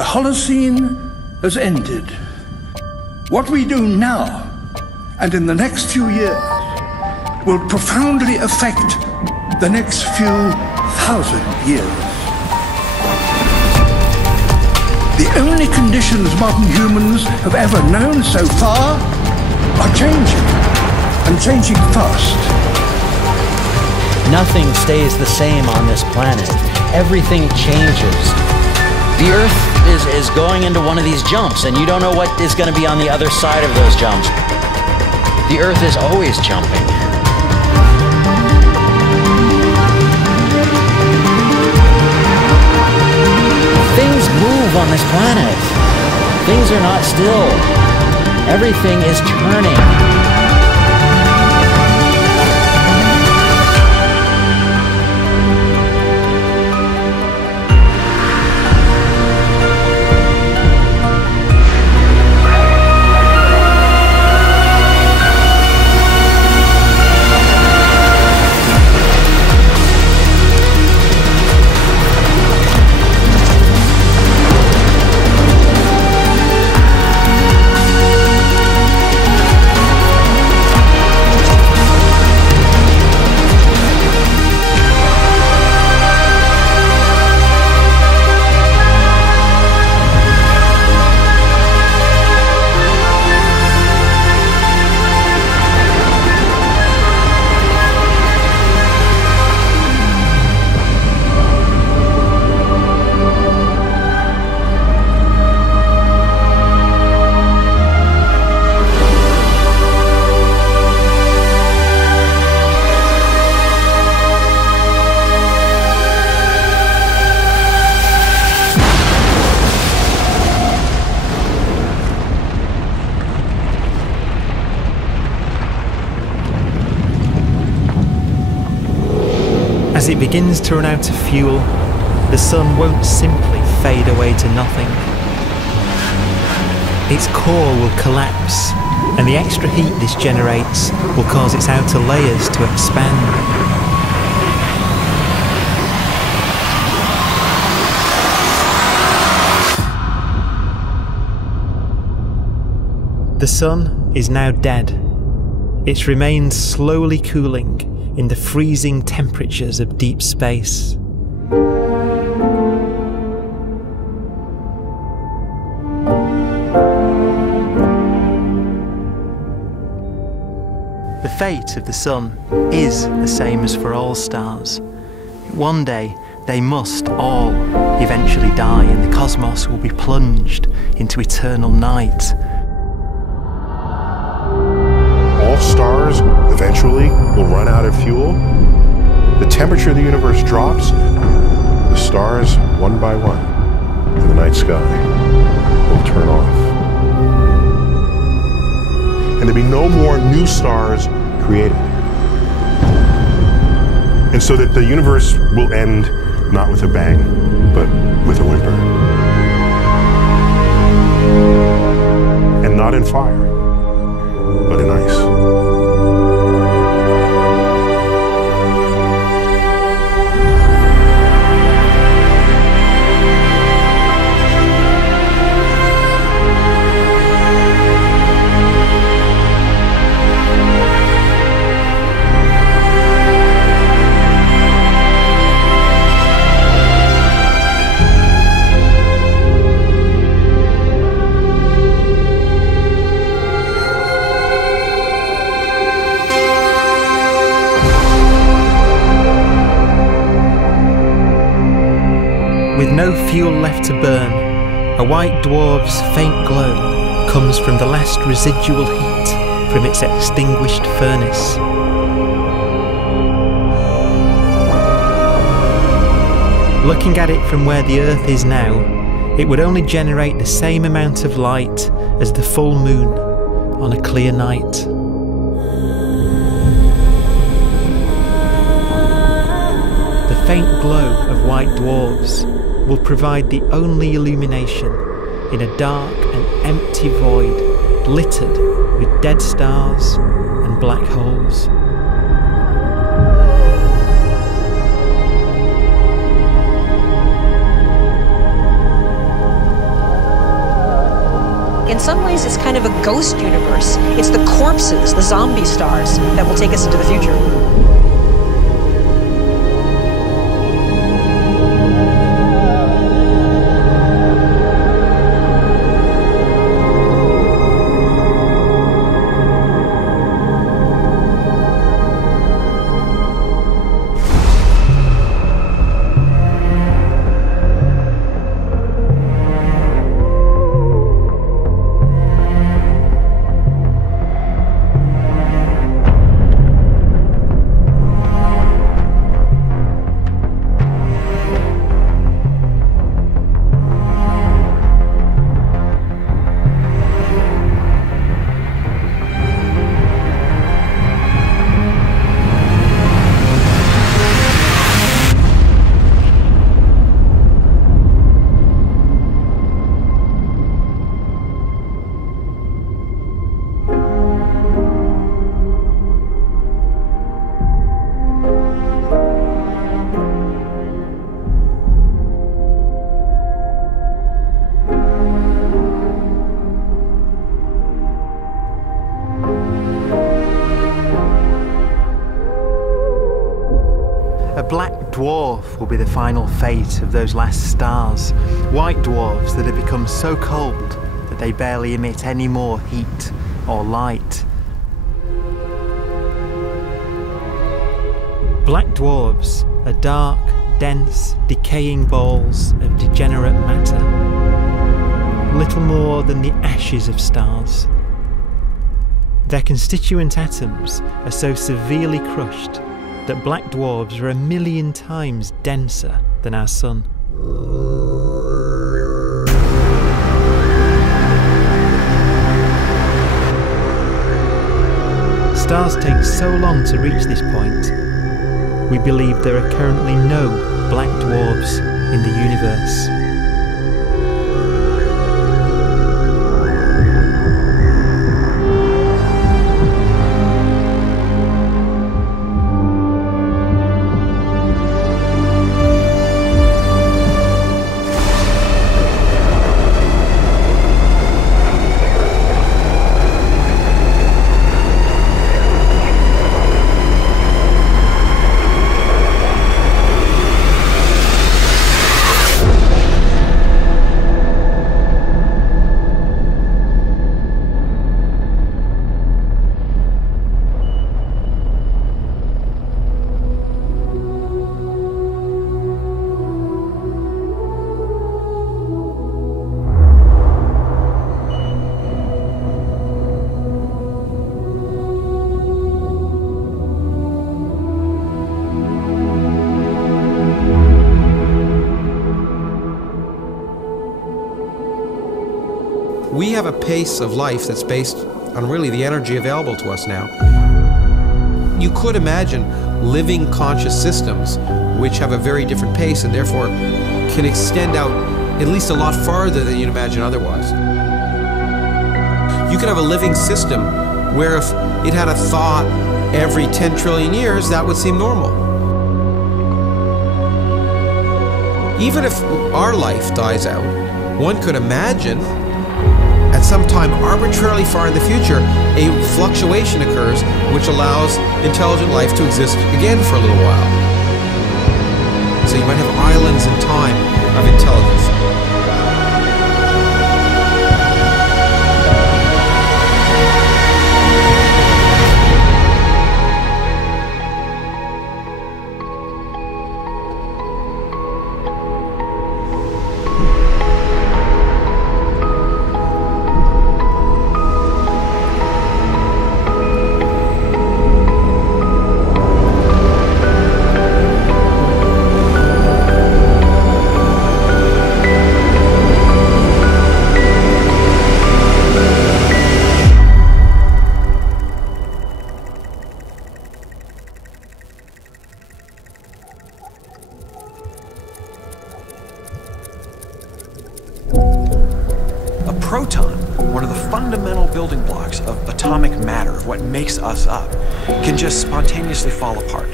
The Holocene has ended. What we do now and in the next few years will profoundly affect the next few thousand years. The only conditions modern humans have ever known so far are changing, and changing fast. Nothing stays the same on this planet. Everything changes. The Earth is going into one of these jumps, and you don't know what is going to be on the other side of those jumps. The Earth is always jumping. Things move on this planet. Things are not still. Everything is turning. As it begins to run out of fuel, the sun won't simply fade away to nothing. Its core will collapse, and the extra heat this generates will cause its outer layers to expand. The sun is now dead. Its remains slowly cooling in the freezing temperatures of deep space. The fate of the sun is the same as for all stars. One day they must all eventually die, and the cosmos will be plunged into eternal night. All stars eventually will run out of fuel. The temperature of the universe drops. The stars, one by one, in the night sky, will turn off. And there'll be no more new stars created. And so that the universe will end not with a bang, but with a whimper. And not in fire, but in ice. With no fuel left to burn, a white dwarf's faint glow comes from the last residual heat from its extinguished furnace. Looking at it from where the Earth is now, it would only generate the same amount of light as the full moon on a clear night. The faint glow of white dwarfs will provide the only illumination in a dark and empty void littered with dead stars and black holes. ways, it's kind of a ghost universe. It's the corpses, the zombie stars, that will take us into the future. A black dwarf will be the final fate of those last stars. White dwarfs that have become so cold that they barely emit any more heat or light. Black dwarfs are dark, dense, decaying balls of degenerate matter, little more than the ashes of stars. Their constituent atoms are so severely crushed that black dwarfs are 1,000,000 times denser than our Sun. Stars take so long to reach this point, we believe there are currently no black dwarfs in the universe. We have a pace of life that's based on really the energy available to us now. You could imagine living conscious systems which have a very different pace and therefore can extend out at least a lot farther than you'd imagine otherwise. You could have a living system where if it had a thought every 10 trillion years, that would seem normal. Even if our life dies out, one could imagine at some time arbitrarily far in the future, a fluctuation occurs which allows intelligent life to exist again for a little while. So you might have islands in time of intelligence. Proton, one of the fundamental building blocks of atomic matter, of what makes us up, can just spontaneously fall apart.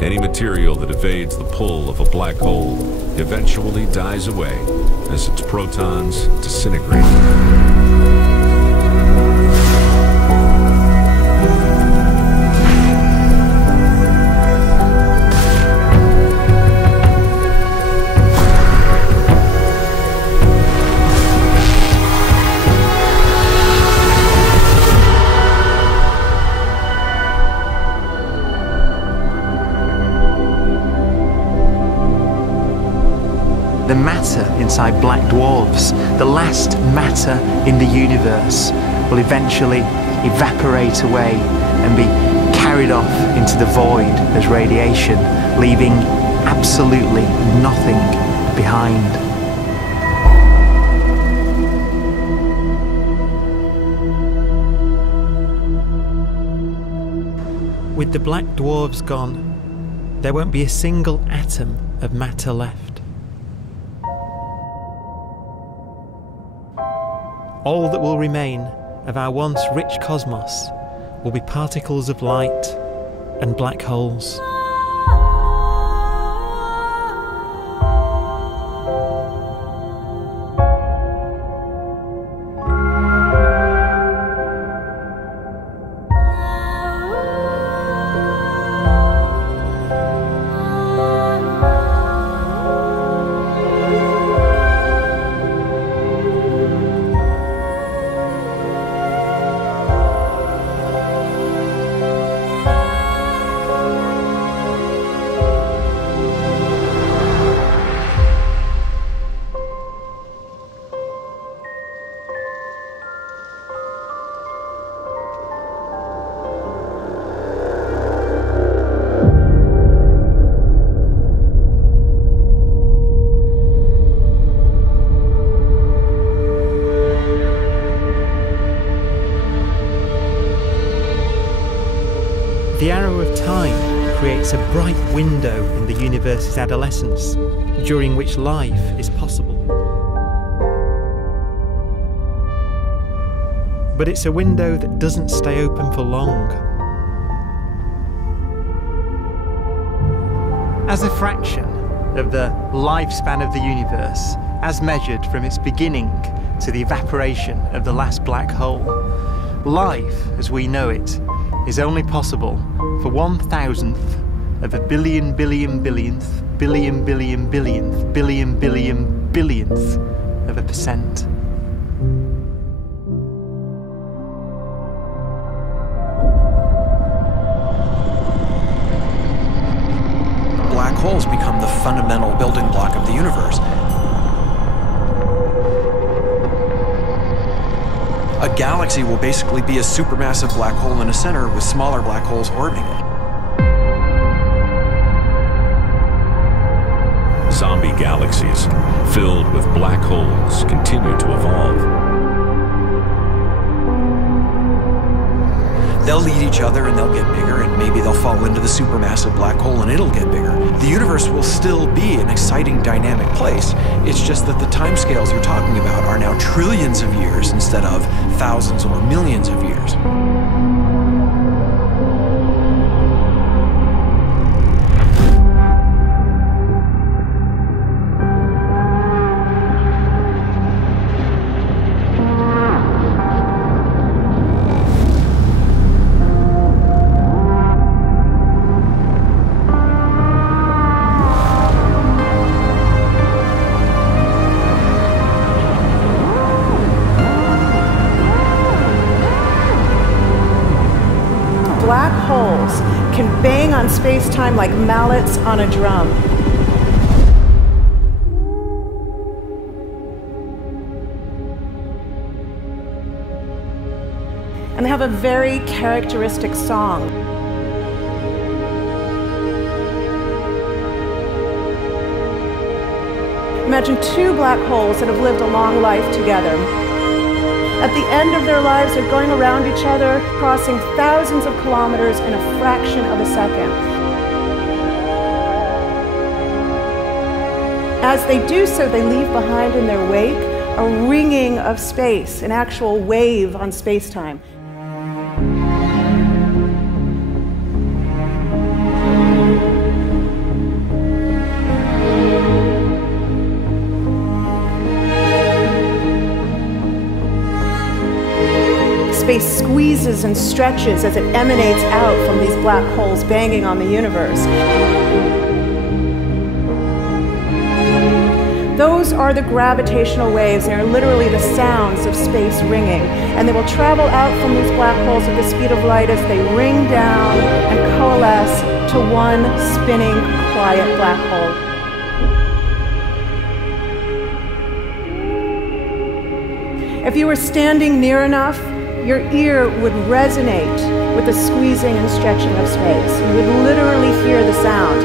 Any material that evades the pull of a black hole eventually dies away as its protons disintegrate. The matter inside black dwarfs, the last matter in the universe, will eventually evaporate away and be carried off into the void as radiation, leaving absolutely nothing behind. With the black dwarfs gone, there won't be a single atom of matter left. All that will remain of our once rich cosmos will be particles of light and black holes. The arrow of time creates a bright window in the universe's adolescence, during which life is possible. But it's a window that doesn't stay open for long. As a fraction of the lifespan of the universe, as measured from its beginning to the evaporation of the last black hole, life, as we know it, is only possible for 1,000th of a billion billionth of a percent. Black holes become the fundamental building block of the universe. A galaxy will basically be a supermassive black hole in a center with smaller black holes orbiting it. Zombie galaxies filled with black holes continue to evolve. They'll eat each other and they'll get bigger, and maybe they'll fall into the supermassive black hole and it'll get bigger. The universe will still be an exciting, dynamic place. It's just that the timescales you're talking about are now trillions of years instead of thousands or millions of years. Black holes can bang on space-time like mallets on a drum. And they have a very characteristic song. Imagine two black holes that have lived a long life together. At the end of their lives, they're going around each other, crossing thousands of kilometers in a fraction of a second. As they do so, they leave behind in their wake a ringing of space, an actual wave on space-time. squeezes and stretches as it emanates out from these black holes banging on the universe. Those are the gravitational waves. They are literally the sounds of space ringing. And they will travel out from these black holes at the speed of light as they ring down and coalesce to one spinning, quiet black hole. If you were standing near enough, your ear would resonate with the squeezing and stretching of space. You would literally hear the sound.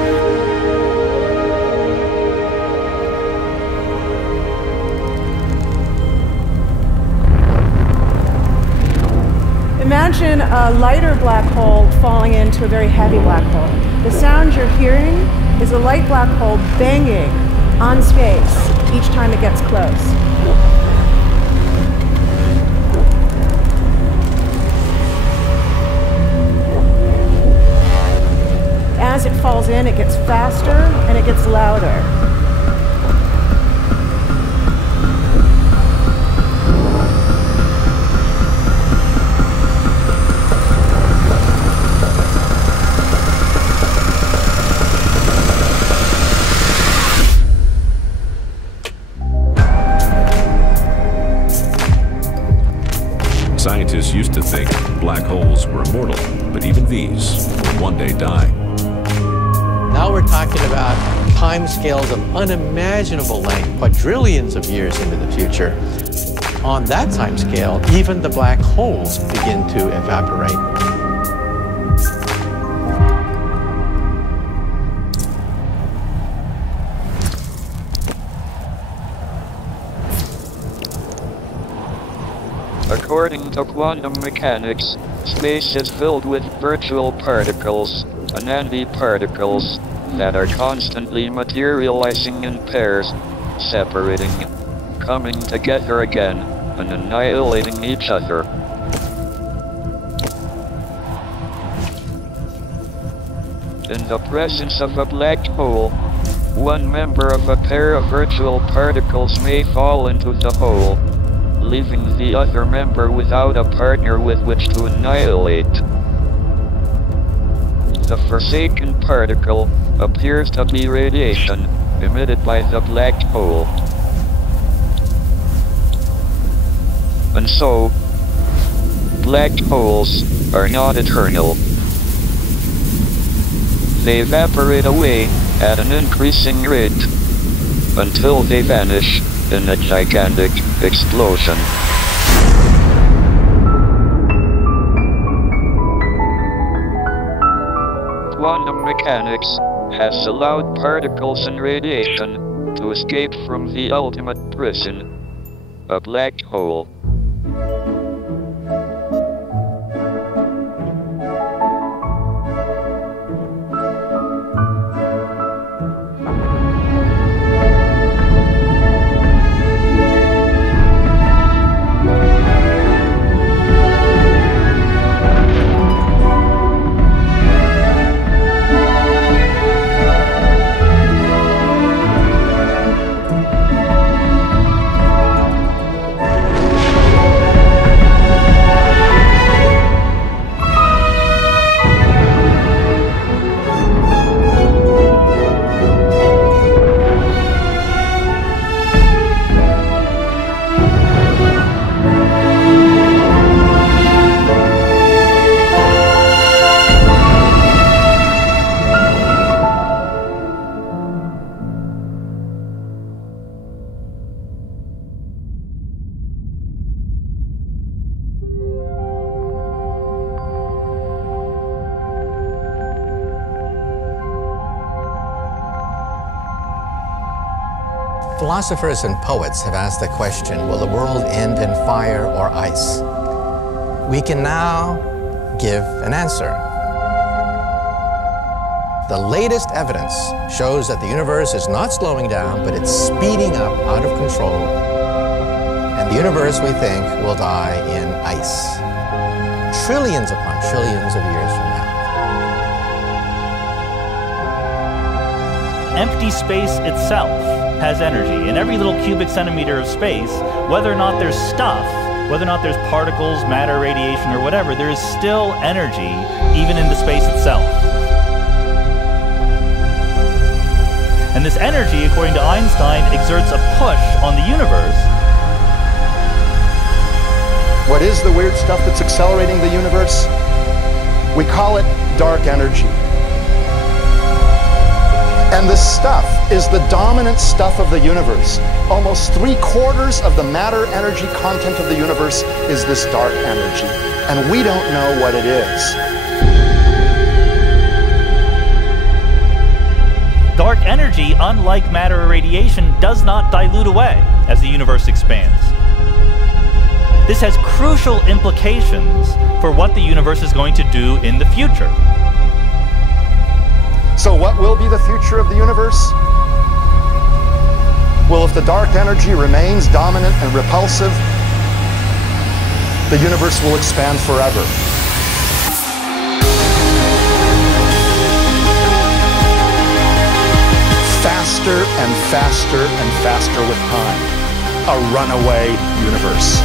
Imagine a lighter black hole falling into a very heavy black hole. The sound you're hearing is a light black hole banging on space each time it gets close. As it falls in, it gets faster and it gets louder. Scientists used to think black holes were immortal, but even these will one day die. Now we're talking about timescales of unimaginable length, quadrillions of years into the future. On that timescale, even the black holes begin to evaporate. According to quantum mechanics, space is filled with virtual particles, antiparticles, that are constantly materializing in pairs, separating, coming together again, and annihilating each other. In the presence of a black hole, one member of a pair of virtual particles may fall into the hole, leaving the other member without a partner with which to annihilate. The forsaken particle appears to be radiation emitted by the black hole. And so, black holes are not eternal. They evaporate away at an increasing rate until they vanish in a gigantic explosion. Quantum mechanics has allowed particles and radiation to escape from the ultimate prison, a black hole. Philosophers and poets have asked the question, will the world end in fire or ice? We can now give an answer. The latest evidence shows that the universe is not slowing down, but it's speeding up out of control. And the universe, we think, will die in ice. Trillions upon trillions of years from now. Empty space itself has energy. In every little cubic centimeter of space, whether or not there's stuff whether or not there's particles, matter, radiation, or whatever, there is still energy even in the space itself. And this energy, according to Einstein, exerts a push on the universe. What is the weird stuff that's accelerating the universe? We call it dark energy. And this stuff is the dominant stuff of the universe. Almost 3/4 of the matter-energy content of the universe is this dark energy. And we don't know what it is. Dark energy, unlike matter or radiation, does not dilute away as the universe expands. This has crucial implications for what the universe is going to do in the future. So what will be the future of the universe? Well, if the dark energy remains dominant and repulsive, the universe will expand forever. Faster and faster and faster with time. A runaway universe.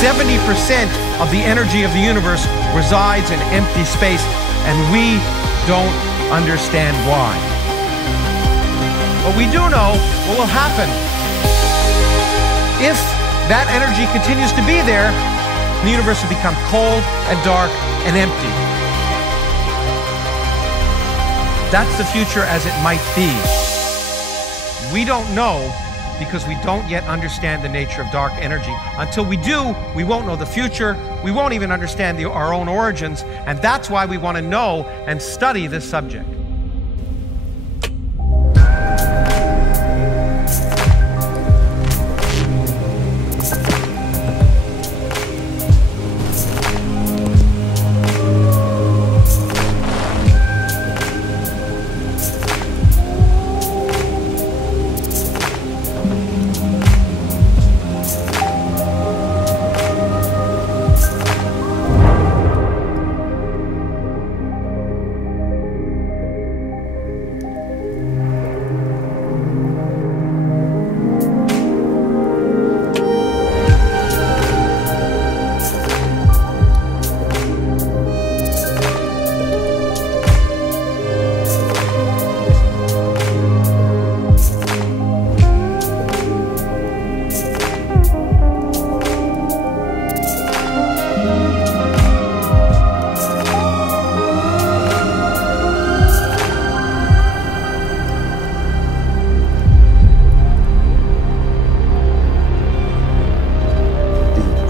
70% of the energy of the universe resides in empty space, and we don't understand why. But we do know what will happen. If that energy continues to be there, the universe will become cold and dark and empty. That's the future as it might be. We don't know because we don't yet understand the nature of dark energy. Until we do, we won't know the future. We won't even understand our own origins, and that's why we want to know and study this subject.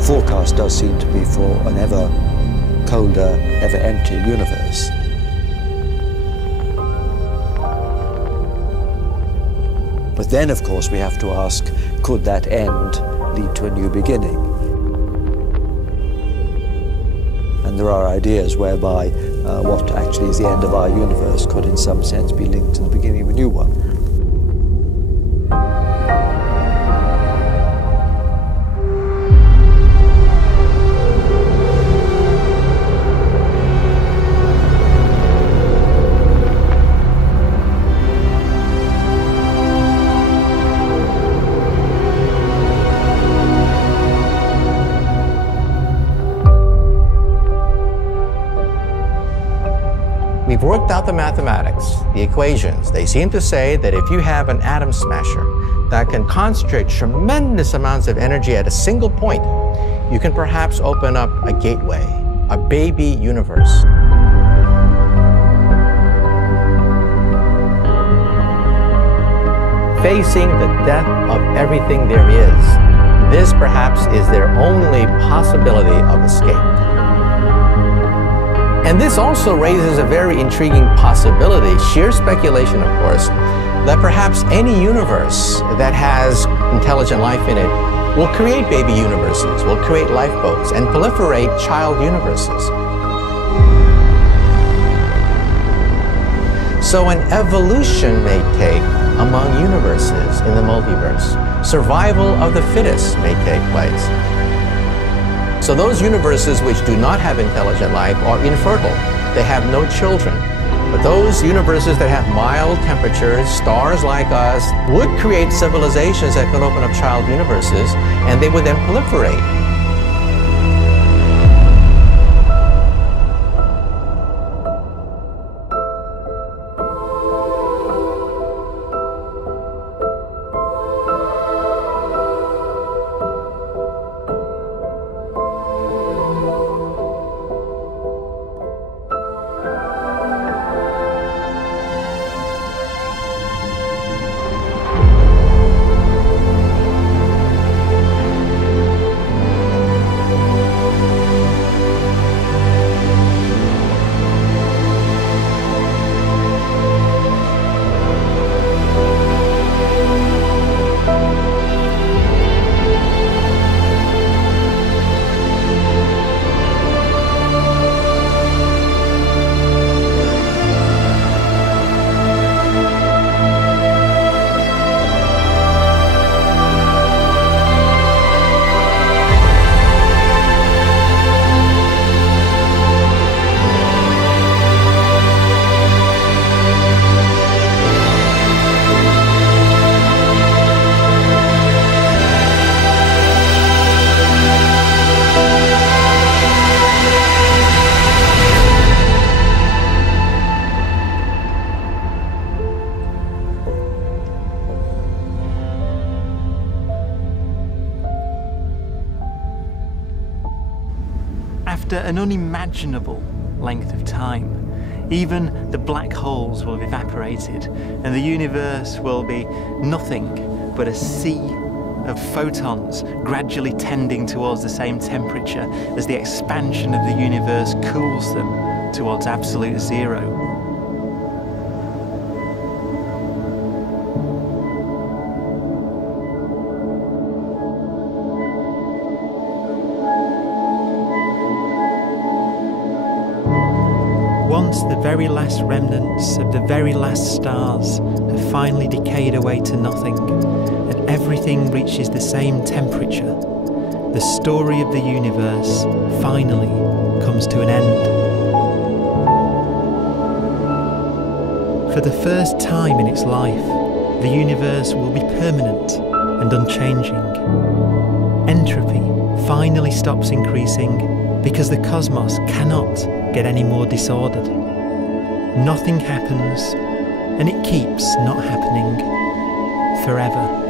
Forecast does seem to be for an ever colder, ever emptier universe. But then, of course, we have to ask, could that end lead to a new beginning? And there are ideas whereby what actually is the end of our universe could in some sense be linked to the beginning of a new one. We've worked out the mathematics, the equations. They seem to say that if you have an atom smasher that can concentrate tremendous amounts of energy at a single point, you can perhaps open up a gateway, a baby universe. Facing the death of everything there is, this perhaps is their only possibility of escape. And this also raises a very intriguing possibility, sheer speculation of course, that perhaps any universe that has intelligent life in it will create baby universes, will create lifeboats, and proliferate child universes. So an evolution may take among universes in the multiverse. Survival of the fittest may take place. So those universes which do not have intelligent life are infertile. They have no children. But those universes that have mild temperatures, stars like us, would create civilizations that could open up child universes, and they would then proliferate. After an unimaginable length of time, even the black holes will have evaporated and the universe will be nothing but a sea of photons gradually tending towards the same temperature as the expansion of the universe cools them towards absolute zero. Once the very last remnants of the very last stars have finally decayed away to nothing, and everything reaches the same temperature, the story of the universe finally comes to an end. For the first time in its life, the universe will be permanent and unchanging. Entropy finally stops increasing because the cosmos cannot get any more disordered. Nothing happens, and it keeps not happening forever.